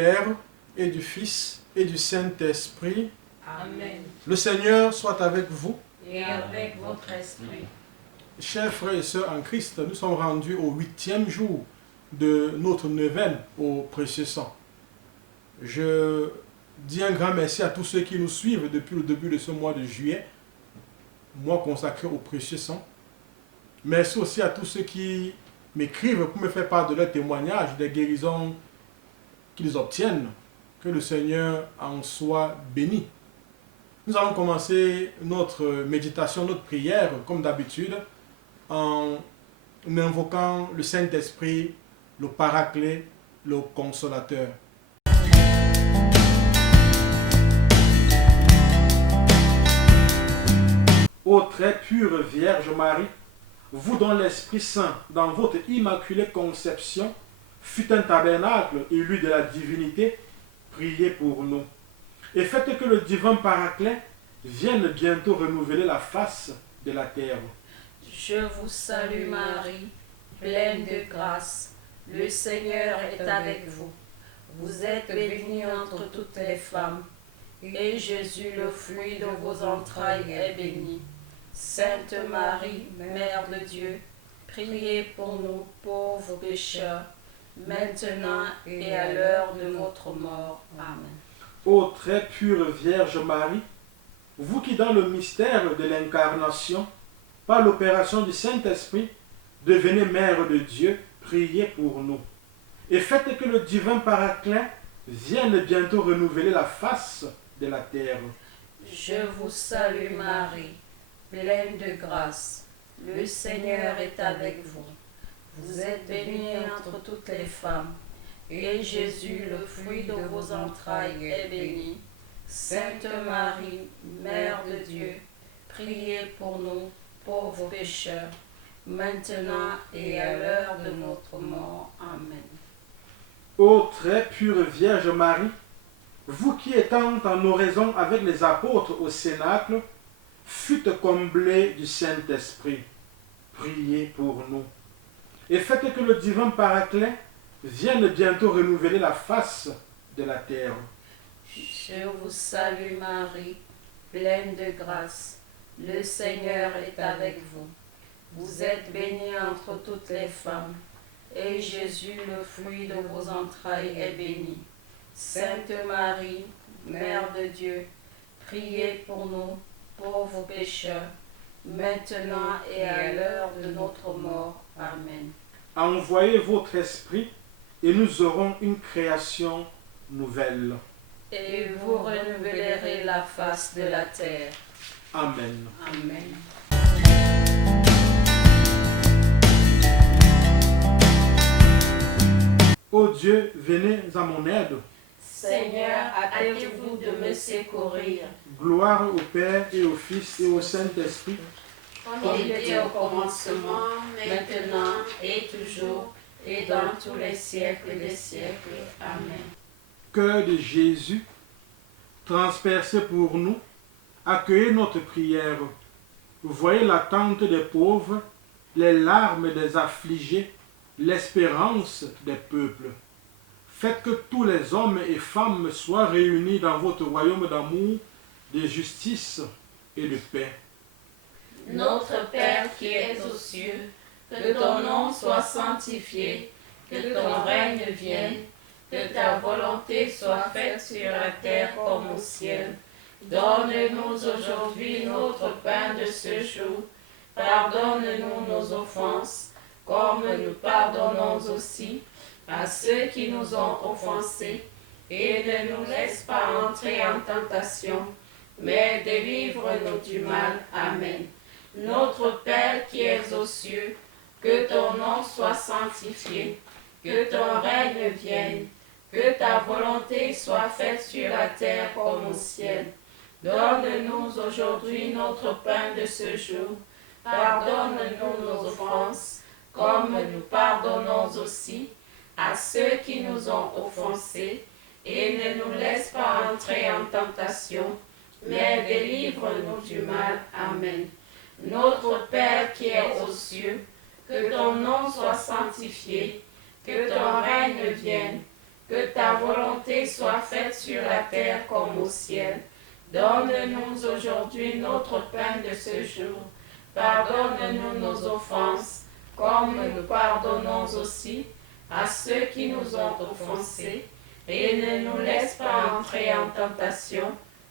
Père, et du Fils, et du Saint-Esprit. Amen. Le Seigneur soit avec vous. Et avec votre esprit. Chers frères et sœurs en Christ, nous sommes rendus au 8e jour de notre neuvaine au précieux sang. Je dis un grand merci à tous ceux qui nous suivent depuis le début de ce mois de juillet, mois consacré au précieux sang. Merci aussi à tous ceux qui m'écrivent pour me faire part de leurs témoignages, des guérisons qu'ils obtiennent. Que le Seigneur en soit béni. Nous allons commencer notre méditation, notre prière, comme d'habitude, en invoquant le Saint-Esprit, le Paraclet, le Consolateur. Ô très pure Vierge Marie, vous dont l'Esprit Saint, dans votre immaculée conception, fut un tabernacle élu de la divinité, priez pour nous. Et faites que le divin Paraclet vienne bientôt renouveler la face de la terre. Je vous salue Marie, pleine de grâce. Le Seigneur est avec vous. Vous êtes bénie entre toutes les femmes, et Jésus, le fruit de vos entrailles, est béni. Sainte Marie, Mère de Dieu, priez pour nous pauvres pécheurs, maintenant et à l'heure de notre mort. Amen. Ô très pure Vierge Marie, vous qui dans le mystère de l'incarnation, par l'opération du Saint-Esprit, devenez Mère de Dieu, priez pour nous. Et faites que le divin Paraclet vienne bientôt renouveler la face de la terre. Je vous salue Marie, pleine de grâce. Le Seigneur est avec vous. Vous êtes bénie entre toutes les femmes, et Jésus, le fruit de vos entrailles, est béni. Sainte Marie, Mère de Dieu, priez pour nous, pauvres pécheurs, maintenant et à l'heure de notre mort. Amen. Ô très pure Vierge Marie, vous qui étant en oraison avec les apôtres au Cénacle, fûtes comblés du Saint-Esprit, priez pour nous. Et faites que le divin Paraclet vienne bientôt renouveler la face de la terre. Je vous salue Marie, pleine de grâce. Le Seigneur est avec vous. Vous êtes bénie entre toutes les femmes, et Jésus, le fruit de vos entrailles, est béni. Sainte Marie, Mère de Dieu, priez pour nous, pauvres pécheurs, maintenant et à l'heure de notre mort. Amen. Envoyez votre esprit, et nous aurons une création nouvelle. Et vous renouvellerez la face de la terre. Amen. Amen. Ô Dieu, venez à mon aide. Seigneur, hâtez-vous de me secourir. Gloire au Père et au Fils et au Saint-Esprit. Comme il était au commencement, maintenant et toujours, et dans tous les siècles des siècles. Amen. Cœur de Jésus, transpercé pour nous, accueillez notre prière. Voyez l'attente des pauvres, les larmes des affligés, l'espérance des peuples. Faites que tous les hommes et femmes soient réunis dans votre royaume d'amour, de justice et de paix. Notre Père qui es aux cieux, que ton nom soit sanctifié, que ton règne vienne, que ta volonté soit faite sur la terre comme au ciel. Donne-nous aujourd'hui notre pain de ce jour. Pardonne-nous nos offenses, comme nous pardonnons aussi à ceux qui nous ont offensés. Et ne nous laisse pas entrer en tentation, mais délivre-nous du mal. Amen. Notre Père qui es aux cieux, que ton nom soit sanctifié, que ton règne vienne, que ta volonté soit faite sur la terre comme au ciel. Donne-nous aujourd'hui notre pain de ce jour. Pardonne-nous nos offenses, comme nous pardonnons aussi à ceux qui nous ont offensés. Et ne nous laisse pas entrer en tentation, mais délivre-nous du mal. Amen. Notre Père qui es aux cieux, que ton nom soit sanctifié, que ton règne vienne, que ta volonté soit faite sur la terre comme au ciel. Donne-nous aujourd'hui notre pain de ce jour. Pardonne-nous nos offenses, comme nous pardonnons aussi à ceux qui nous ont offensés. Et ne nous laisse pas entrer en tentation,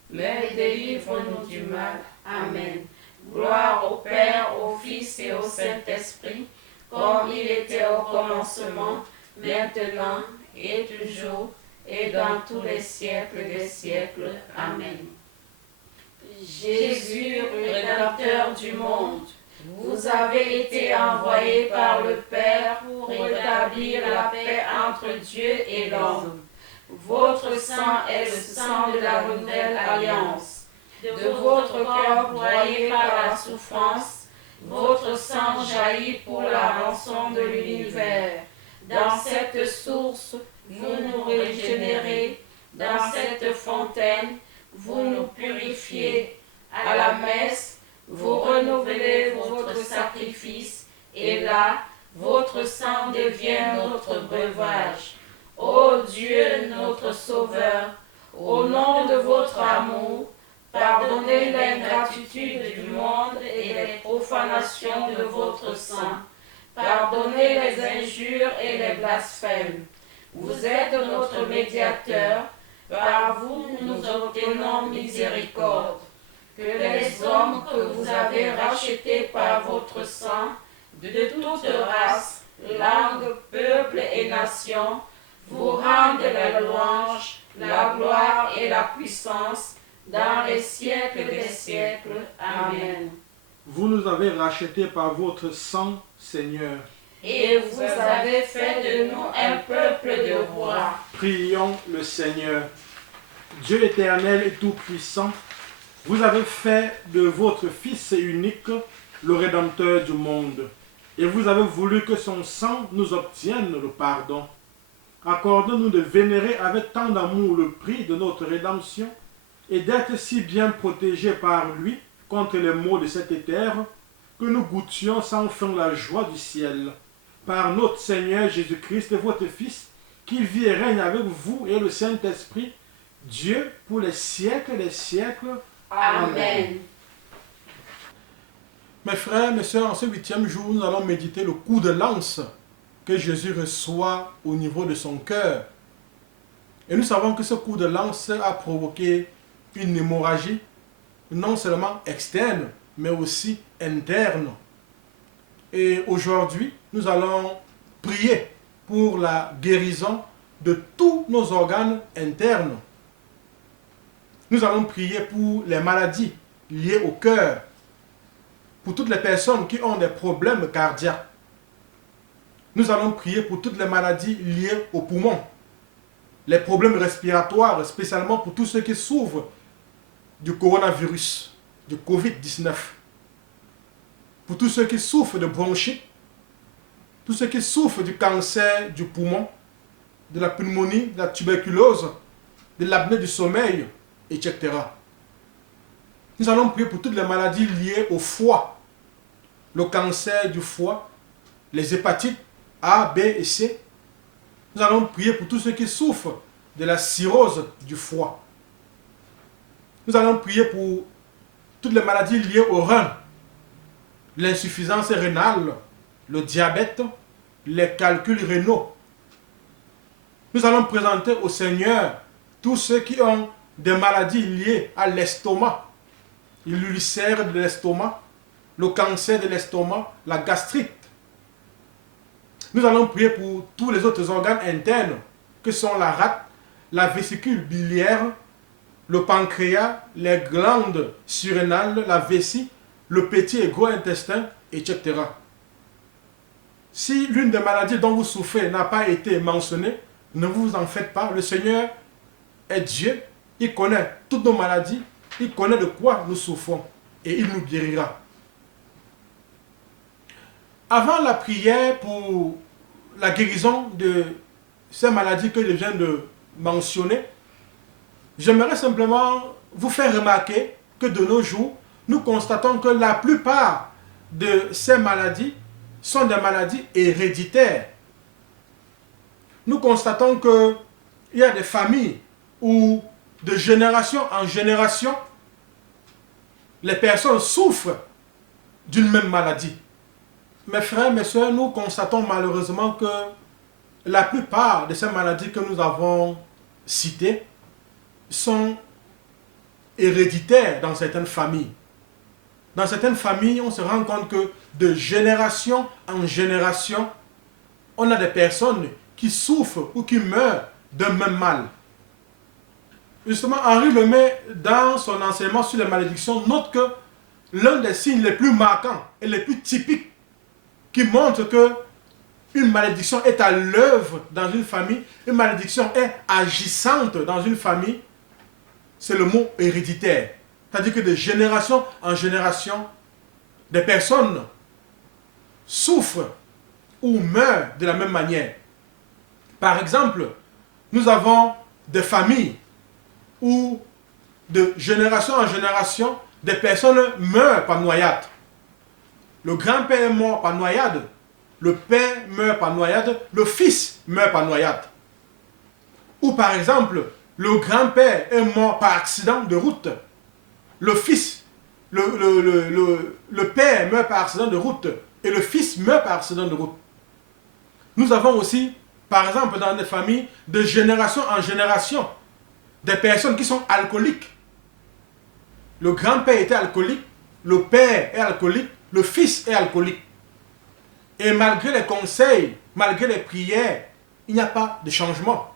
mais délivre-nous du mal. Amen. Gloire au Père, au Fils et au Saint-Esprit, comme il était au commencement, maintenant et toujours, et dans tous les siècles des siècles. Amen. Jésus, Rédempteur du monde, vous avez été envoyé par le Père pour établir la paix entre Dieu et l'homme. Votre sang est le sang de la nouvelle alliance. De votre corps broyé par la souffrance, votre sang jaillit pour la rançon de l'univers. Dans cette source, vous nous régénérez. Dans cette fontaine, vous nous purifiez. À la messe, vous renouvelez votre sacrifice. Et là, votre sang devient notre breuvage. Ô Dieu, notre Sauveur, au nom de votre amour, pardonnez l'ingratitude du monde et les profanations de votre sang. Pardonnez les injures et les blasphèmes. Vous êtes notre médiateur. Par vous, nous obtenons miséricorde. Que les hommes que vous avez rachetés par votre sang, de toute race, langue, peuple et nation, vous rendent la louange, la gloire et la puissance dans les siècles des siècles. Amen. Vous nous avez rachetés par votre sang, Seigneur. Et vous avez fait de nous un peuple de rois. Prions le Seigneur. Dieu éternel et tout-puissant, vous avez fait de votre Fils unique le Rédempteur du monde. Et vous avez voulu que son sang nous obtienne le pardon. Accorde-nous de vénérer avec tant d'amour le prix de notre rédemption et d'être si bien protégés par lui contre les maux de cet éther que nous goûtions sans fin la joie du ciel. Par notre Seigneur Jésus-Christ, votre Fils, qui vit et règne avec vous et le Saint-Esprit, Dieu pour les siècles des siècles. Amen. Mes frères, mes sœurs, en ce 8e jour, nous allons méditer le coup de lance que Jésus reçoit au niveau de son cœur. Et nous savons que ce coup de lance a provoqué une hémorragie, non seulement externe, mais aussi interne. Et aujourd'hui, nous allons prier pour la guérison de tous nos organes internes. Nous allons prier pour les maladies liées au cœur, pour toutes les personnes qui ont des problèmes cardiaques. Nous allons prier pour toutes les maladies liées aux poumons, les problèmes respiratoires, spécialement pour tous ceux qui souffrent du coronavirus, du Covid-19, pour tous ceux qui souffrent de bronchite, tous ceux qui souffrent du cancer du poumon, de la pneumonie, de la tuberculose, de l'apnée du sommeil, etc. Nous allons prier pour toutes les maladies liées au foie, le cancer du foie, les hépatites A, B et C. Nous allons prier pour tous ceux qui souffrent de la cirrhose du foie. Nous allons prier pour toutes les maladies liées aux reins, l'insuffisance rénale, le diabète, les calculs rénaux. Nous allons présenter au Seigneur tous ceux qui ont des maladies liées à l'estomac, l'ulcère de l'estomac, le cancer de l'estomac, la gastrite. Nous allons prier pour tous les autres organes internes que sont la rate, la vésicule biliaire, le pancréas, les glandes surrénales, la vessie, le petit et gros intestin, etc. Si l'une des maladies dont vous souffrez n'a pas été mentionnée, ne vous en faites pas. Le Seigneur est Dieu. Il connaît toutes nos maladies. Il connaît de quoi nous souffrons. Et il nous guérira. Avant la prière pour la guérison de ces maladies que je viens de mentionner, j'aimerais simplement vous faire remarquer que de nos jours, nous constatons que la plupart de ces maladies sont des maladies héréditaires. Nous constatons qu'il y a des familles où de génération en génération, les personnes souffrent d'une même maladie. Mes frères, mes soeurs, nous constatons malheureusement que la plupart de ces maladies que nous avons citées sont héréditaires dans certaines familles. Dans certaines familles, on se rend compte que de génération en génération, on a des personnes qui souffrent ou qui meurent d'un même mal. Justement, Henri Lemay, dans son enseignement sur les malédictions, note que l'un des signes les plus marquants et les plus typiques qui montre que une malédiction est à l'œuvre dans une famille, une malédiction est agissante dans une famille, c'est le mot héréditaire. C'est-à-dire que de génération en génération, des personnes souffrent ou meurent de la même manière. Par exemple, nous avons des familles où de génération en génération, des personnes meurent par noyade. Le grand-père est mort par noyade, le père meurt par noyade, le fils meurt par noyade. Ou par exemple, le grand-père est mort par accident de route, le fils, le père meurt par accident de route et le fils meurt par accident de route. Nous avons aussi, par exemple, dans des familles, de génération en génération, des personnes qui sont alcooliques. Le grand-père était alcoolique, le père est alcoolique, le fils est alcoolique. Et malgré les conseils, malgré les prières, il n'y a pas de changement.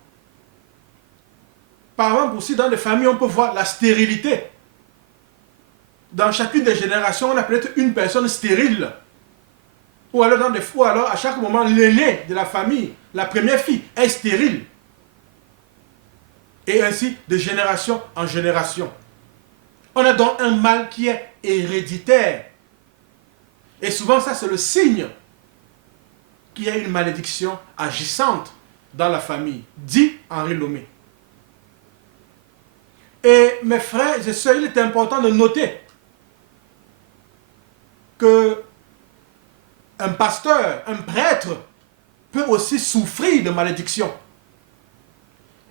Par exemple, aussi dans les familles, on peut voir la stérilité. Dans chacune des générations, on a peut-être une personne stérile. Ou alors à chaque moment, l'aîné de la famille, la première fille, est stérile. Et ainsi, de génération en génération. On a donc un mal qui est héréditaire. Et souvent, ça, c'est le signe qu'il y a une malédiction agissante dans la famille, dit Henri Lemay. Et mes frères et sœurs, il est important de noter que un pasteur, un prêtre, peut aussi souffrir de malédiction.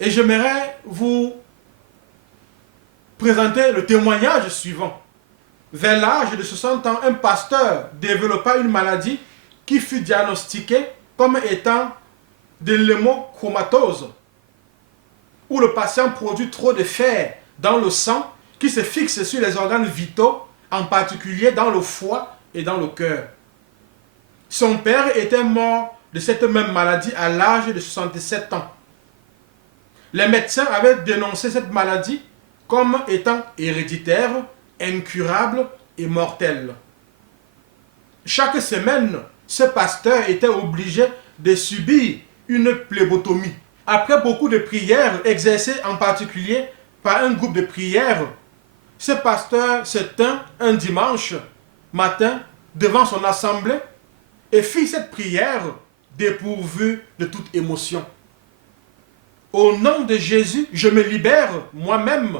Et j'aimerais vous présenter le témoignage suivant. Vers l'âge de 60 ans, un pasteur développa une maladie qui fut diagnostiquée comme étant de l'hémochromatose, où le patient produit trop de fer dans le sang qui se fixe sur les organes vitaux, en particulier dans le foie et dans le cœur. Son père était mort de cette même maladie à l'âge de 67 ans. Les médecins avaient dénoncé cette maladie comme étant héréditaire, incurable et mortelle. Chaque semaine, ce pasteur était obligé de subir une phlébotomie. Après beaucoup de prières exercées en particulier par un groupe de prières, ce pasteur se tint un dimanche matin devant son assemblée et fit cette prière dépourvue de toute émotion. Au nom de Jésus, je me libère moi-même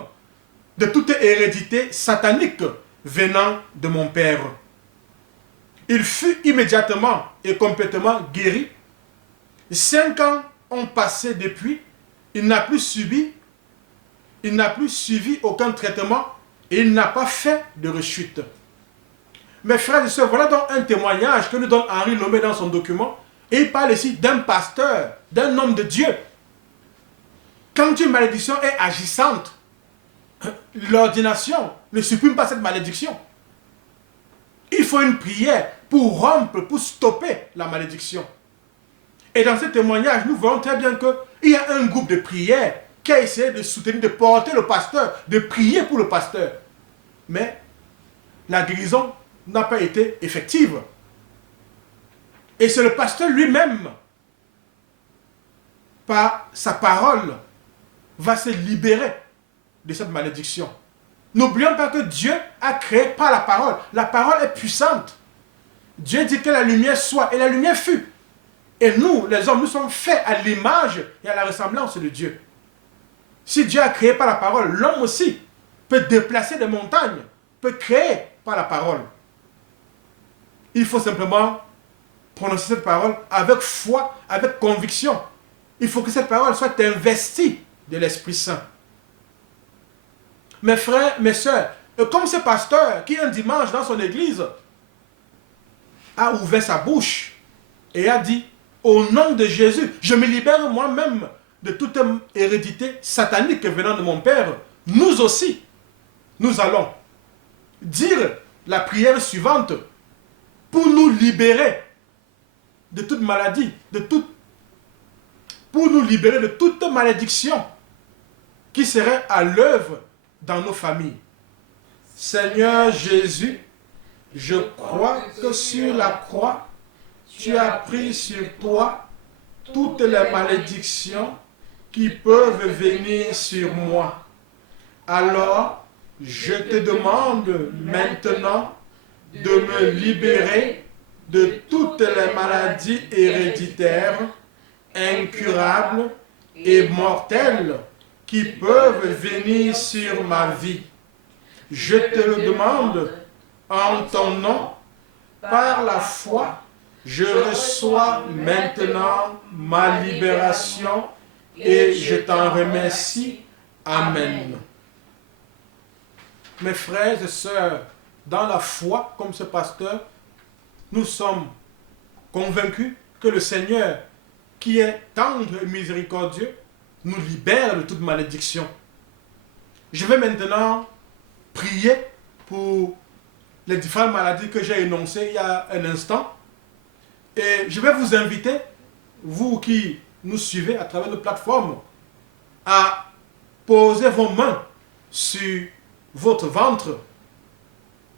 de toute hérédité satanique venant de mon père. Il fut immédiatement et complètement guéri. 5 ans ont passé depuis. Il n'a plus suivi aucun traitement et il n'a pas fait de rechute. Mes frères et sœurs, voilà donc un témoignage que nous donne Henri Lemay dans son document. Et il parle ici d'un pasteur, d'un homme de Dieu. Quand une malédiction est agissante, l'ordination ne supprime pas cette malédiction. Il faut une prière pour rompre, pour stopper la malédiction. Et dans ce témoignage, nous voyons très bien qu'il y a un groupe de prière qui a essayé de soutenir, de porter le pasteur, de prier pour le pasteur. Mais la guérison n'a pas été effective. Et c'est le pasteur lui-même, par sa parole, va se libérer de cette malédiction. N'oublions pas que Dieu a créé par la parole. La parole est puissante. Dieu dit que la lumière soit, et la lumière fut. Et nous, les hommes, nous sommes faits à l'image et à la ressemblance de Dieu. Si Dieu a créé par la parole, l'homme aussi peut déplacer des montagnes, peut créer par la parole. Il faut simplement prononcer cette parole avec foi, avec conviction. Il faut que cette parole soit investie de l'Esprit Saint. Mes frères, mes soeurs, comme ce pasteur qui un dimanche dans son église a ouvert sa bouche et a dit, au nom de Jésus, je me libère moi-même de toute hérédité satanique venant de mon père. Nous aussi, nous allons dire la prière suivante pour nous libérer de toute maladie, pour nous libérer de toute malédiction qui serait à l'œuvre dans nos familles. Seigneur Jésus, je crois que sur la croix, tu as pris sur toi toutes les malédictions qui peuvent venir sur moi. Alors, je te demande maintenant de me libérer de toutes les maladies héréditaires, incurables et mortelles qui peuvent venir sur ma vie. Je te le demande en ton nom, par la foi, je reçois maintenant ma libération et je t'en remercie. Amen. Mes frères et sœurs, dans la foi, comme ce pasteur, nous sommes convaincus que le Seigneur, qui est tendre et miséricordieux, nous libère de toute malédiction. Je vais maintenant prier pour les différentes maladies que j'ai énoncées il y a un instant. Et je vais vous inviter, vous qui nous suivez à travers nos plateformes, à poser vos mains sur votre ventre.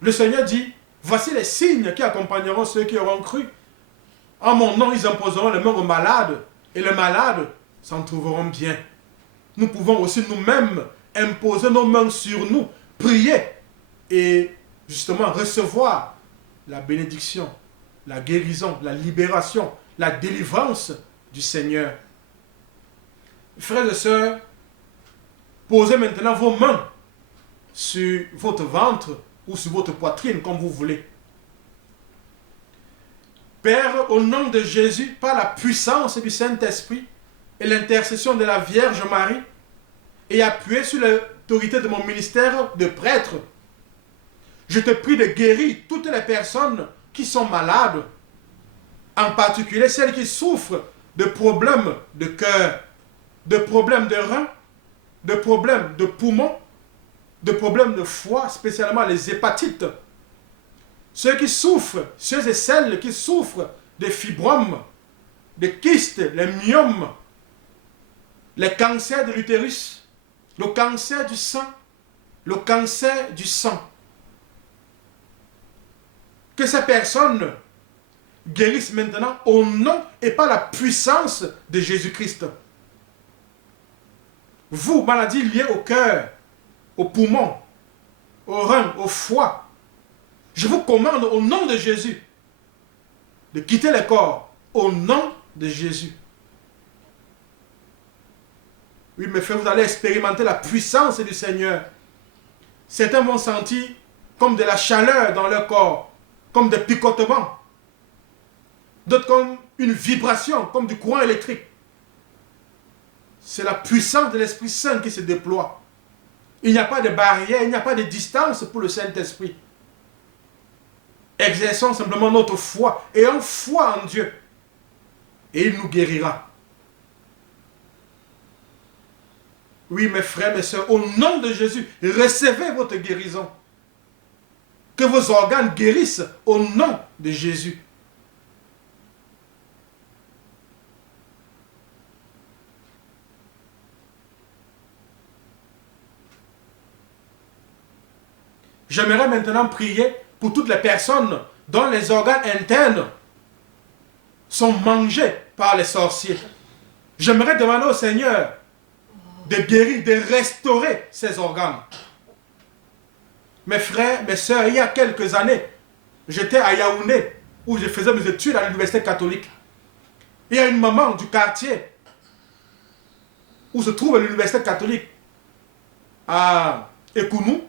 Le Seigneur dit, voici les signes qui accompagneront ceux qui auront cru. En mon nom, ils imposeront les mains aux malades, et les malades s'en trouveront bien. Nous pouvons aussi nous-mêmes imposer nos mains sur nous, prier, et justement recevoir la bénédiction, la guérison, la libération, la délivrance du Seigneur. Frères et sœurs, posez maintenant vos mains sur votre ventre ou sur votre poitrine, comme vous voulez. Père, au nom de Jésus, par la puissance du Saint-Esprit et l'intercession de la Vierge Marie, et appuyé sur l'autorité de mon ministère de prêtre, je te prie de guérir toutes les personnes qui sont malades, en particulier celles qui souffrent de problèmes de cœur, de problèmes de reins, de problèmes de poumons, de problèmes de foie, spécialement les hépatites. Ceux et celles qui souffrent des fibromes, des kystes, les myomes, les cancers de l'utérus, le cancer du sein, le cancer du sang. Que ces personnes guérissent maintenant au nom et par la puissance de Jésus-Christ. Vous, maladies liées au cœur, aux poumons, aux reins, au foie, je vous commande au nom de Jésus de quitter le corps au nom de Jésus. Oui, mes frères, vous allez expérimenter la puissance du Seigneur. Certains vont sentir comme de la chaleur dans leur corps, comme des picotements. D'autres comme une vibration, comme du courant électrique. C'est la puissance de l'Esprit Saint qui se déploie. Il n'y a pas de barrière, il n'y a pas de distance pour le Saint-Esprit. Exerçons simplement notre foi, ayons foi en Dieu. Et il nous guérira. Oui, mes frères, mes sœurs, au nom de Jésus, recevez votre guérison. Que vos organes guérissent au nom de Jésus. J'aimerais maintenant prier pour toutes les personnes dont les organes internes sont mangés par les sorciers. J'aimerais demander au Seigneur de guérir, de restaurer ces organes. Mes frères, mes sœurs, il y a quelques années, j'étais à Yaoundé, où je faisais mes études à l'université catholique. Il y a une maman du quartier où se trouve l'université catholique à Ekounou,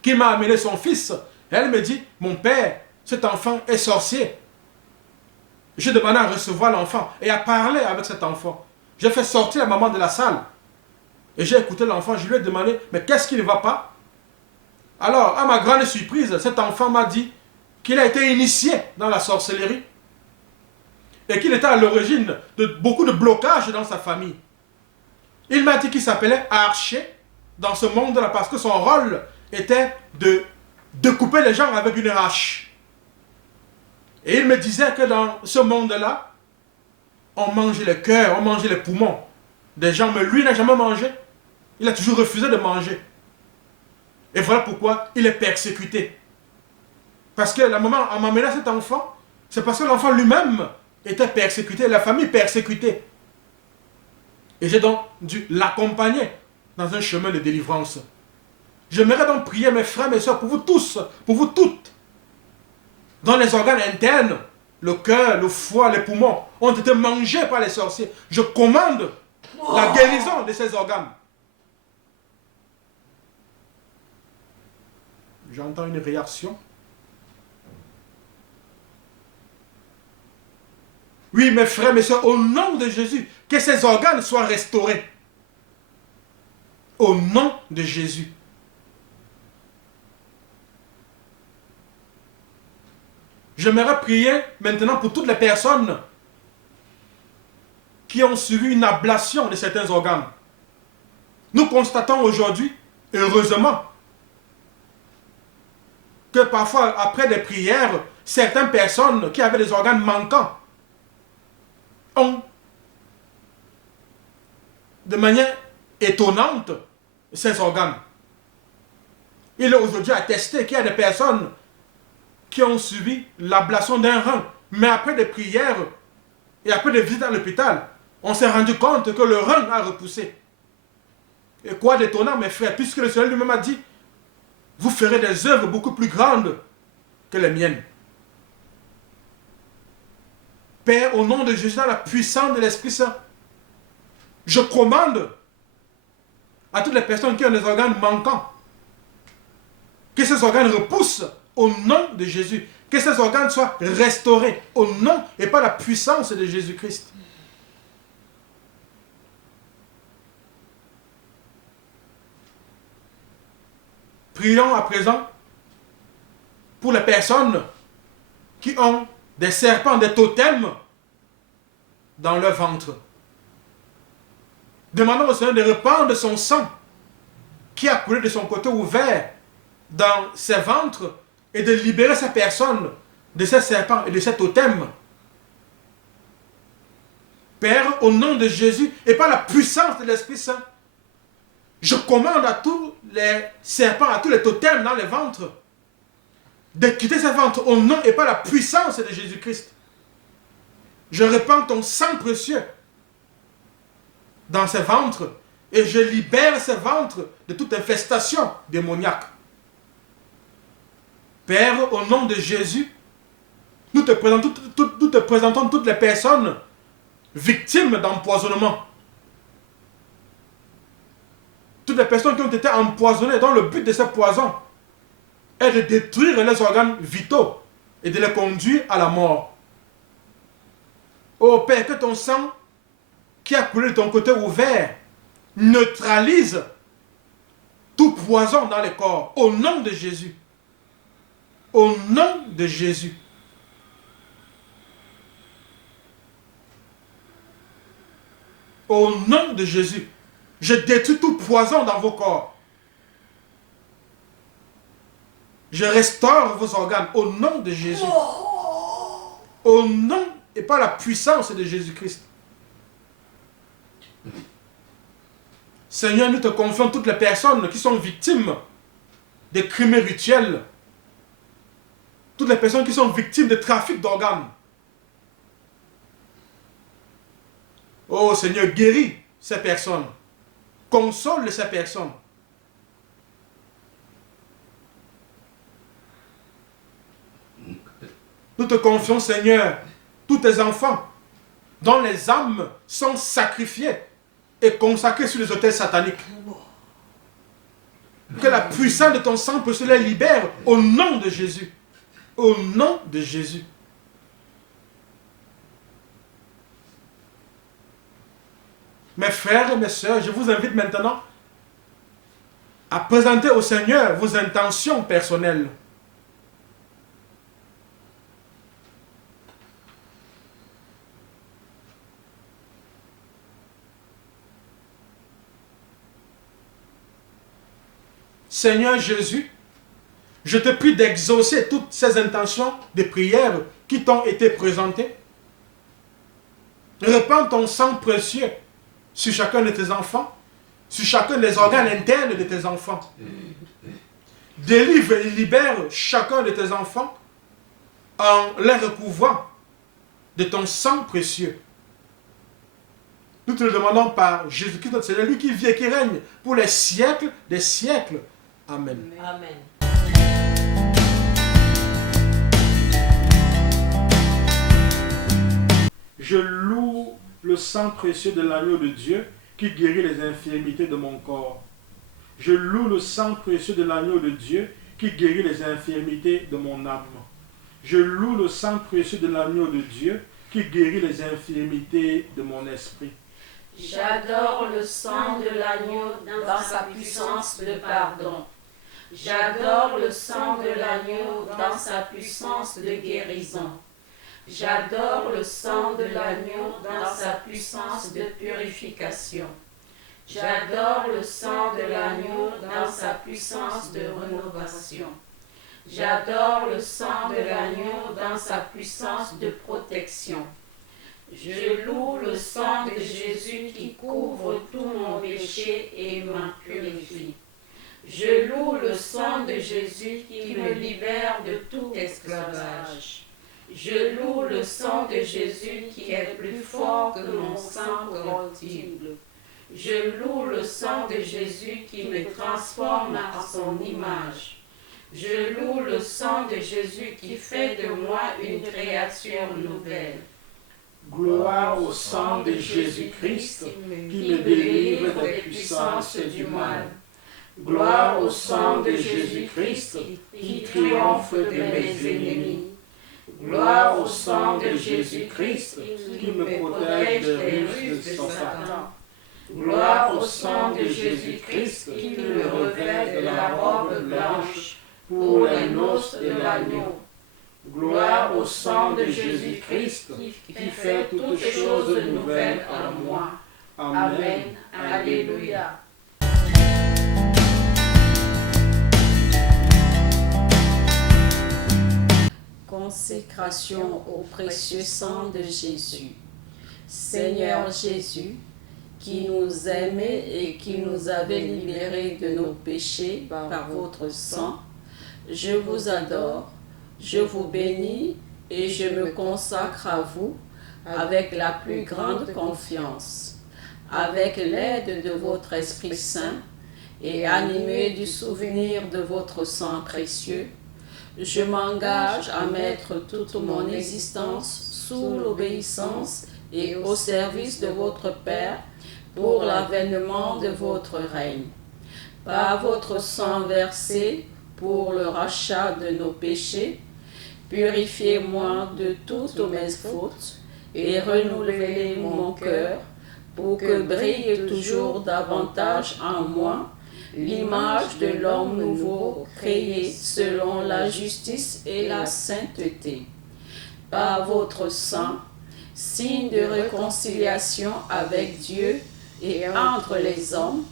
qui m'a amené son fils. Et elle me dit, mon père, cet enfant est sorcier. J'ai demandé à recevoir l'enfant et à parler avec cet enfant. J'ai fait sortir la maman de la salle. Et j'ai écouté l'enfant, je lui ai demandé, mais qu'est-ce qui ne va pas? Alors, à ma grande surprise, cet enfant m'a dit qu'il a été initié dans la sorcellerie et qu'il était à l'origine de beaucoup de blocages dans sa famille. Il m'a dit qu'il s'appelait archer dans ce monde-là parce que son rôle était de couper les gens avec une hache. Et il me disait que dans ce monde-là, on mangeait le cœur, on mangeait les poumons des gens, mais lui n'a jamais mangé. Il a toujours refusé de manger. Et voilà pourquoi il est persécuté. Parce que la maman a emmené cet enfant, c'est parce que l'enfant lui-même était persécuté, la famille persécutée. Et j'ai donc dû l'accompagner dans un chemin de délivrance. J'aimerais donc prier mes frères, mes soeurs, pour vous tous, pour vous toutes, dont les organes internes, le cœur, le foie, les poumons, ont été mangés par les sorciers. Je commande la guérison de ces organes. J'entends une réaction. Oui, mes frères, mes soeurs, au nom de Jésus, que ces organes soient restaurés. Au nom de Jésus. J'aimerais prier maintenant pour toutes les personnes qui ont suivi une ablation de certains organes. Nous constatons aujourd'hui, heureusement, que parfois, après des prières, certaines personnes qui avaient des organes manquants ont, de manière étonnante, ces organes. Il est aujourd'hui attesté qu'il y a des personnes qui ont subi l'ablation d'un rein, mais après des prières et après des visites à l'hôpital, on s'est rendu compte que le rein a repoussé. Et quoi d'étonnant, mes frères, puisque le Seigneur lui-même a dit, vous ferez des œuvres beaucoup plus grandes que les miennes. Père, au nom de Jésus, dans la puissance de l'Esprit Saint, je commande à toutes les personnes qui ont des organes manquants, que ces organes repoussent au nom de Jésus, que ces organes soient restaurés au nom et par la puissance de Jésus-Christ. Prions à présent pour les personnes qui ont des serpents, des totems dans leur ventre. Demandons au Seigneur de répandre son sang qui a coulé de son côté ouvert dans ses ventres et de libérer ces personnes de ces serpents et de ces totems. Père, au nom de Jésus et par la puissance de l'Esprit Saint, je commande à tous les serpents, à tous les totems dans les ventres, de quitter ces ventres au nom et par la puissance de Jésus-Christ. Je répands ton sang précieux dans ces ventres et je libère ces ventres de toute infestation démoniaque. Père, au nom de Jésus, nous te présentons toutes les personnes victimes d'empoisonnement. Toutes les personnes qui ont été empoisonnées, dont le but de ce poison est de détruire les organes vitaux et de les conduire à la mort. Ô Père, que ton sang qui a coulé de ton côté ouvert neutralise tout poison dans les corps, au nom de Jésus. Au nom de Jésus. Au nom de Jésus. Je détruis tout poison dans vos corps. Je restaure vos organes au nom de Jésus. Au nom et par la puissance de Jésus-Christ. Seigneur, nous te confions toutes les personnes qui sont victimes de crimes rituels. Toutes les personnes qui sont victimes de trafic d'organes. Oh Seigneur, guéris ces personnes. Console ces personnes. Nous te confions, Seigneur, tous tes enfants dont les âmes sont sacrifiées et consacrées sur les autels sataniques. Que la puissance de ton sang se les libère au nom de Jésus. Au nom de Jésus. Mes frères et mes sœurs, je vous invite maintenant à présenter au Seigneur vos intentions personnelles. Seigneur Jésus, je te prie d'exaucer toutes ces intentions de prière qui t'ont été présentées. Répands ton sang précieux sur chacun de tes enfants, sur chacun des organes internes de tes enfants. Délivre et libère chacun de tes enfants en les recouvrant de ton sang précieux. Nous te le demandons par Jésus-Christ notre Seigneur, lui qui vit et qui règne pour les siècles des siècles. Amen. Amen. Je loue le sang précieux de l'agneau de Dieu qui guérit les infirmités de mon corps. Je loue le sang précieux de l'agneau de Dieu qui guérit les infirmités de mon âme. Je loue le sang précieux de l'agneau de Dieu qui guérit les infirmités de mon esprit. J'adore le sang de l'agneau dans sa puissance de pardon. J'adore le sang de l'agneau dans sa puissance de guérison. J'adore le sang de l'agneau dans sa puissance de purification. J'adore le sang de l'agneau dans sa puissance de rénovation. J'adore le sang de l'agneau dans sa puissance de protection. Je loue le sang de Jésus qui couvre tout mon péché et me purifie. Je loue le sang de Jésus qui me libère de tout esclavage. Je loue le sang de Jésus qui est plus fort que mon sang corruptible. Je loue le sang de Jésus qui me transforme à son image. Je loue le sang de Jésus qui fait de moi une créature nouvelle. Gloire au sang de Jésus-Christ qui me délivre des puissances du mal. Gloire au sang de Jésus-Christ qui triomphe de mes ennemis. Gloire au sang de Jésus-Christ qui me protège des ruses de Satan. Gloire au sang de Jésus-Christ qui me revêt de la robe blanche pour les noces de l'agneau. Gloire au sang de Jésus-Christ qui fait toutes choses nouvelles en moi. Amen. Alléluia. Consécration au précieux sang de Jésus. Seigneur Jésus, qui nous aimait et qui nous avait libérés de nos péchés par votre sang, je vous adore, je vous bénis et je me consacre à vous avec la plus grande confiance. Avec l'aide de votre Esprit Saint et animé du souvenir de votre sang précieux, je m'engage à mettre toute mon existence sous l'obéissance et au service de votre Père pour l'avènement de votre règne. Par votre sang versé pour le rachat de nos péchés, purifiez-moi de toutes mes fautes et renouvelez mon cœur pour que brille toujours davantage en moi l'image de l'homme nouveau créé selon la justice et la sainteté. Par votre sang, signe de réconciliation avec Dieu et entre les hommes,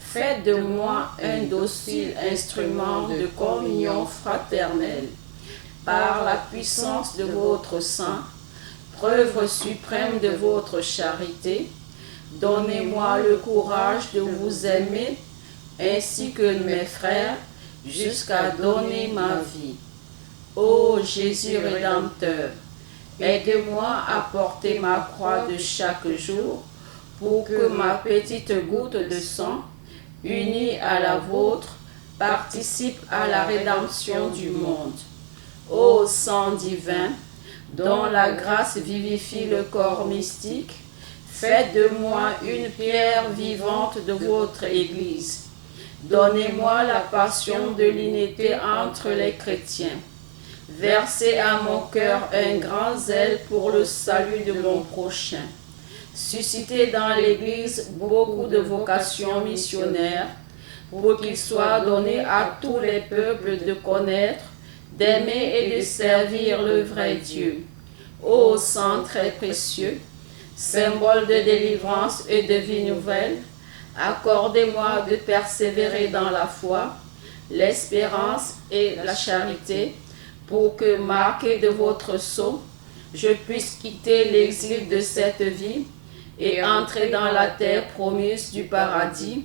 faites de moi un docile instrument de communion fraternelle. Par la puissance de votre sang, preuve suprême de votre charité, donnez-moi le courage de vous aimer ainsi que mes frères, jusqu'à donner ma vie. Ô Jésus Rédempteur, aide-moi à porter ma croix de chaque jour pour que ma petite goutte de sang, unie à la vôtre, participe à la rédemption du monde. Ô sang divin, dont la grâce vivifie le corps mystique, faites de moi une pierre vivante de votre Église. Donnez-moi la passion de l'unité entre les chrétiens. Versez à mon cœur un grand zèle pour le salut de mon prochain. Suscitez dans l'Église beaucoup de vocations missionnaires pour qu'il soit donné à tous les peuples de connaître, d'aimer et de servir le vrai Dieu. Ô sang très précieux, symbole de délivrance et de vie nouvelle, accordez-moi de persévérer dans la foi, l'espérance et la charité, pour que, marqué de votre sceau, je puisse quitter l'exil de cette vie et entrer dans la terre promise du paradis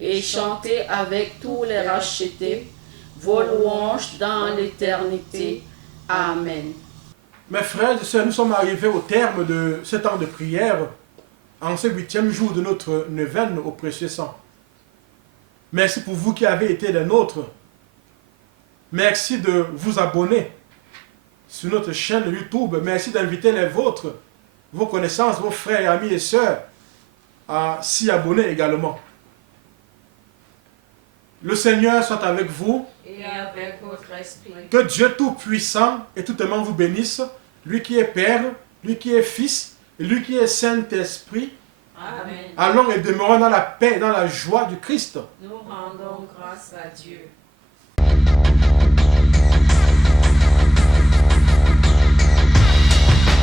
et chanter avec tous les rachetés vos louanges dans l'éternité. Amen. Mes frères et sœurs, nous sommes arrivés au terme de ce temps de prière en ce 8e jour de notre neuvaine au précieux sang. Merci pour vous qui avez été les nôtres. Merci de vous abonner sur notre chaîne YouTube. Merci d'inviter les vôtres, vos connaissances, vos frères, amis et sœurs à s'y abonner également. Le Seigneur soit avec vous. Et avec votre esprit. Que Dieu Tout-Puissant et Tout-Aimant vous bénisse, lui qui est Père, lui qui est Fils, et lui qui est Saint-Esprit. Amen. Allons et demeurons dans la paix et dans la joie du Christ. Nous rendons grâce à Dieu.